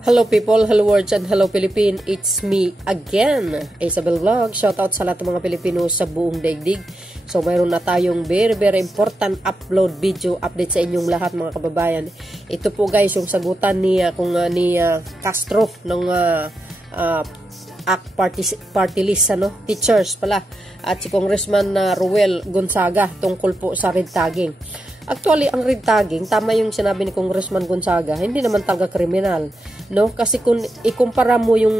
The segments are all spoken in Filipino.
Hello people, hello world, and hello Philippine. It's me again, Isabel Vlog. Shoutout sa lahat ng mga Pilipino sa buong daigdig. So mayroon na tayong very important upload video update sa inyong lahat mga kababayan. Ito po guys yung sagutan ni Castro ng party list, teachers pala, at si Congressman Ruel Gonzaga tungkol po sa red tagging. Actually, ang red tagging, tama yung sinabi ni Congressman Gonzaga, hindi naman talaga kriminal, no? Kasi kung ikumpara mo yung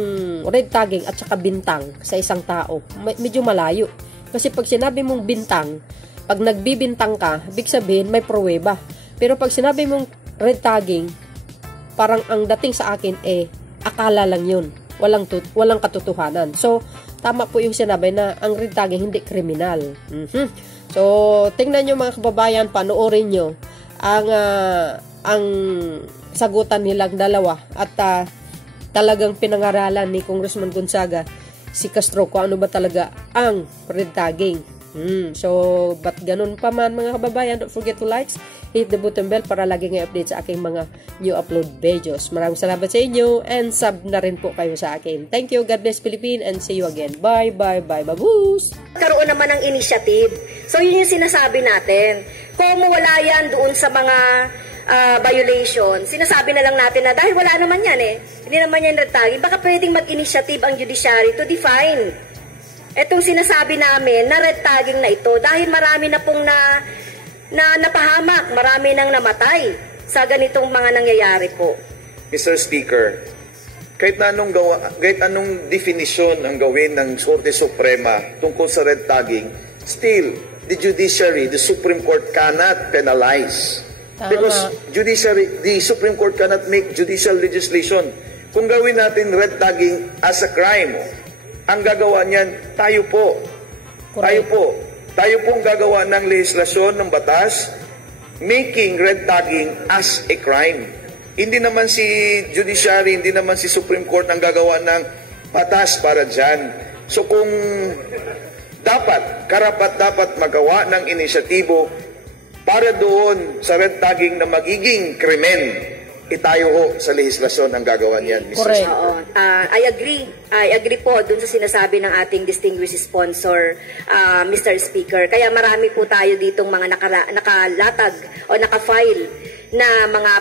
red tagging at saka bintang sa isang tao, medyo malayo. Kasi pag sinabi mong bintang, pag nagbibintang ka, ibig sabihin may pruweba. Pero pag sinabi mong red tagging, parang ang dating sa akin akala lang yun. Walang katotohanan. So, tama po yung sinabi na ang red tagging hindi kriminal. So, tingnan nyo mga kababayan, panoorin nyo ang sagutan nilang dalawa at talagang pinangaralan ni Congressman Gonzaga si Castro kung ano ba talaga ang red tagging. So, ba't ganun pa man mga kababayan, don't forget to like, hit the button bell para lagi ngay update sa aking mga new upload videos. Maraming salamat sa inyo and sub na rin po kayo sa akin. Thank you, God bless Philippines, and see you again. Bye, bagus! Karoon naman ng initiative. So, yun yung sinasabi natin. Kung wala yan doon sa mga violation, sinasabi na lang natin na dahil wala naman yan hindi naman yan red tagging, baka pwedeng mag-initiative ang judiciary to define etong sinasabi namin na red tagging na ito dahil marami na pong napahamak, marami nang namatay sa ganitong mga nangyayari po. Mr. Speaker, kahit anong definisyon ang gawin ng Korte Suprema tungkol sa red tagging, still, the judiciary, the Supreme Court cannot penalize. Because the Supreme Court cannot make judicial legislation. Kung gawin natin red tagging as a crime, ang gagawa niyan, tayo po. Tayo po. Tayo po ang gagawa ng legislasyon, ng batas, making red tagging as a crime. Hindi naman si judiciary, hindi naman si Supreme Court ang gagawa ng batas para dyan. So kung dapat magawa ng inisyatibo para doon sa red tagging na magiging krimen, itayo ho sa legislasyon ang gagawa niyan, Mr. Speaker. I agree po dun sa sinasabi ng ating distinguished sponsor, Mr. Speaker. Kaya marami po tayo ditong mga nakalatag o nakafile na mga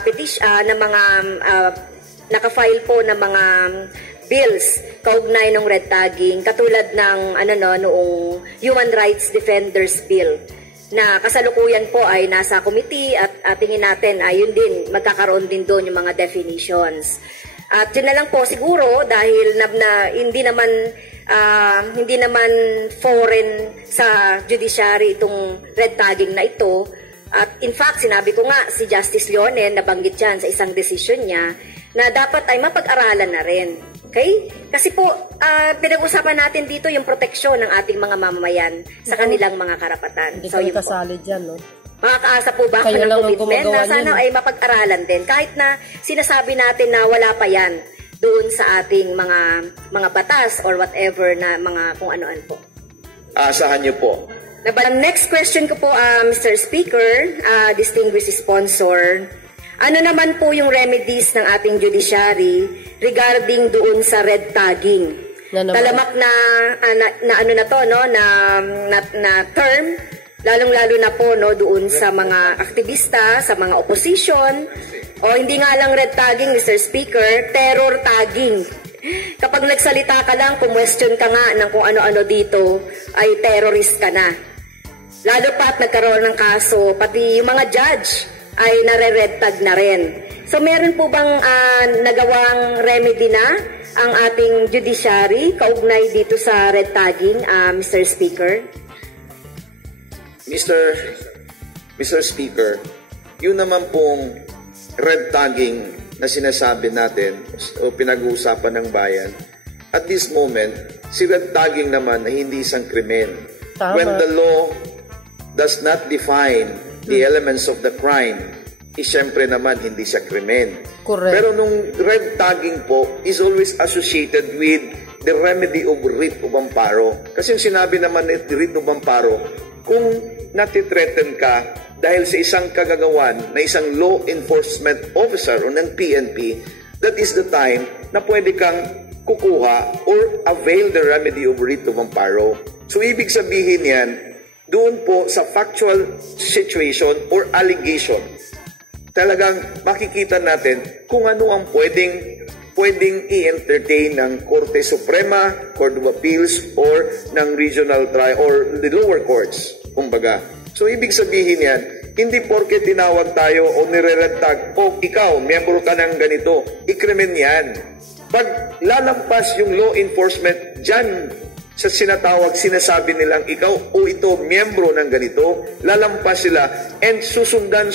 nakafile po na mga bills kaugnay ng red tagging, katulad ng noong Human Rights Defenders Bill na kasalukuyan po ay nasa committee at tingin natin ay yun din, magkakaroon din doon yung mga definitions. At yun na lang po siguro dahil hindi naman foreign sa judiciary itong red tagging na ito. At in fact, sinabi ko nga si Justice Leone, nabanggit yan sa isang decision niya, na dapat ay mapag-aralan na rin. Okay? Kasi po, pinag-usapan natin dito yung proteksyon ng ating mga mamamayan sa kanilang mga karapatan. Hindi kami kasali dyan, no? Makakaasa po ba kayo ng commitment na sana ay mapag-aralan din? Kahit na sinasabi natin na wala pa yan doon sa ating mga batas or whatever na mga kung ano-ano po. Asahan niyo po. Next question ko po, Mr. Speaker, distinguished sponsor, ano naman po yung remedies ng ating judiciary regarding doon sa red tagging? Talamak na term, lalong-lalo na po doon sa mga aktivista, sa mga opposition, o hindi nga lang red tagging, Mr. Speaker, terror tagging. Kapag nagsalita ka lang, kumwestiyon ka nga ng kung ano-ano dito, ay terrorist ka na. Lalo pa at nagkaroon ng kaso, pati yung mga judge ay nare-red tag na rin. So meron po bang nagawang remedy na ang ating judiciary kaugnay dito sa red tagging, Mr. Speaker? Mr. Speaker, yun naman pong red tagging na sinasabi natin o pinag-uusapan ng bayan, at this moment, si red tagging naman ay hindi isang krimen. When the law does not define the elements of the crime, siyempre naman hindi siya krimen. Correct. Pero nung red tagging po is always associated with the remedy of writ of amparo. Kasi yung sinabi naman ni writ of amparo, kung natitreaten ka dahil sa isang kagagawan na isang law enforcement officer o ng PNP, that is the time na pwede kang kukuha or avail the remedy of writ of amparo. So, ibig sabihin yan, doon po sa factual situation or allegation, talagang makikita natin kung ano ang pwedeng i-entertain ng Korte Suprema, Court of Appeals, or ng regional trial or the lower courts, kumbaga. So, ibig sabihin yan, hindi porke tinawag tayo o nire-red-tag, o ikaw, miyembro ka ng ganito, ikrimen yan. Pag lalampas yung law enforcement dyan sa sinatawag, sinasabi nilang ikaw o ito, miyembro ng ganito, lalampas sila and susundan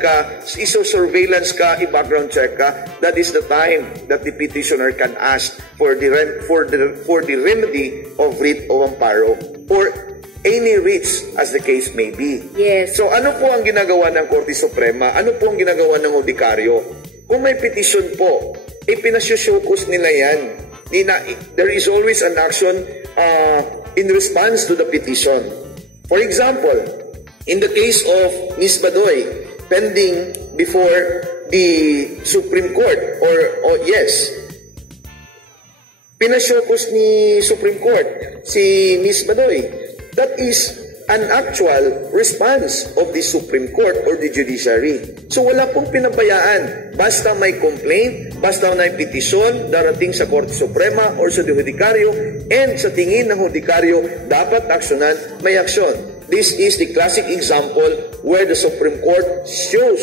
ka, iso-surveillance ka, i-background check ka, that is the time that the petitioner can ask for the remedy of writ of amparo or any writs as the case may be. Yes. So ano po ang ginagawa ng Korte Suprema? Ano po ang ginagawa ng Hudikaryo? Kung may petition po, pinasusyukos nila yan. There is always an action in response to the petition. For example, in the case of Ms. Badoy, pending before the Supreme Court, pinasyukos ni Supreme Court si Ms. Badoy. That is an actual response of the Supreme Court or the judiciary. So wala pong pinabayaan. Basta may complaint, basta may petisyon darating sa Korte Suprema or sa Hudikaryo, and sa tingin ng Hudikaryo dapat aksyonan, may aksyon. This is the classic example where the Supreme Court shows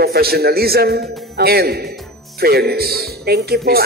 professionalism and fairness. Thank you po.